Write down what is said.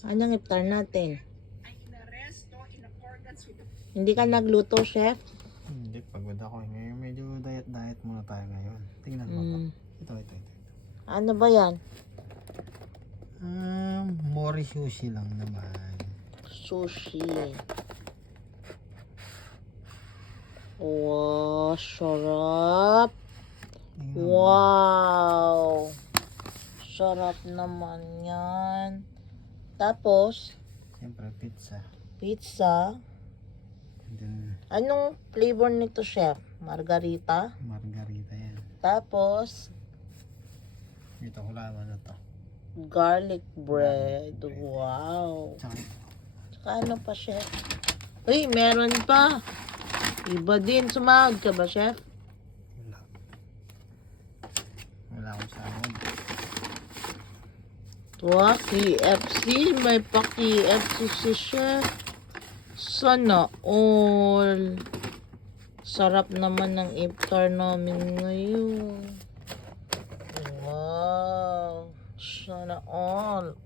Anong iftar natin? Hindi ka nagluto, chef? Hindi, pagod ako. Ngayon medyo diet muna tayo ngayon. Tingnan mo ba? Ito. Ano ba yan? Mori sushi lang naman. Sushi. Wow, sarap. Tingnan mo. Wow. Sarap naman yan. Tapos, Siyempre, pizza. pizza. And then, Anong flavor nito, chef? Margarita. margarita yan. Tapos, Ito, wala naman na to. garlic bread. Wow. Tsaka ito. Tsaka ano pa, chef? Uy, meron pa. Iba din. Sumahod ka ba, chef? Wala. Wala akong sahod. Wow, KFC. May pa KFC si chef. Sana all. Sarap naman ng iftar namin ngayon. Wow. Sana all.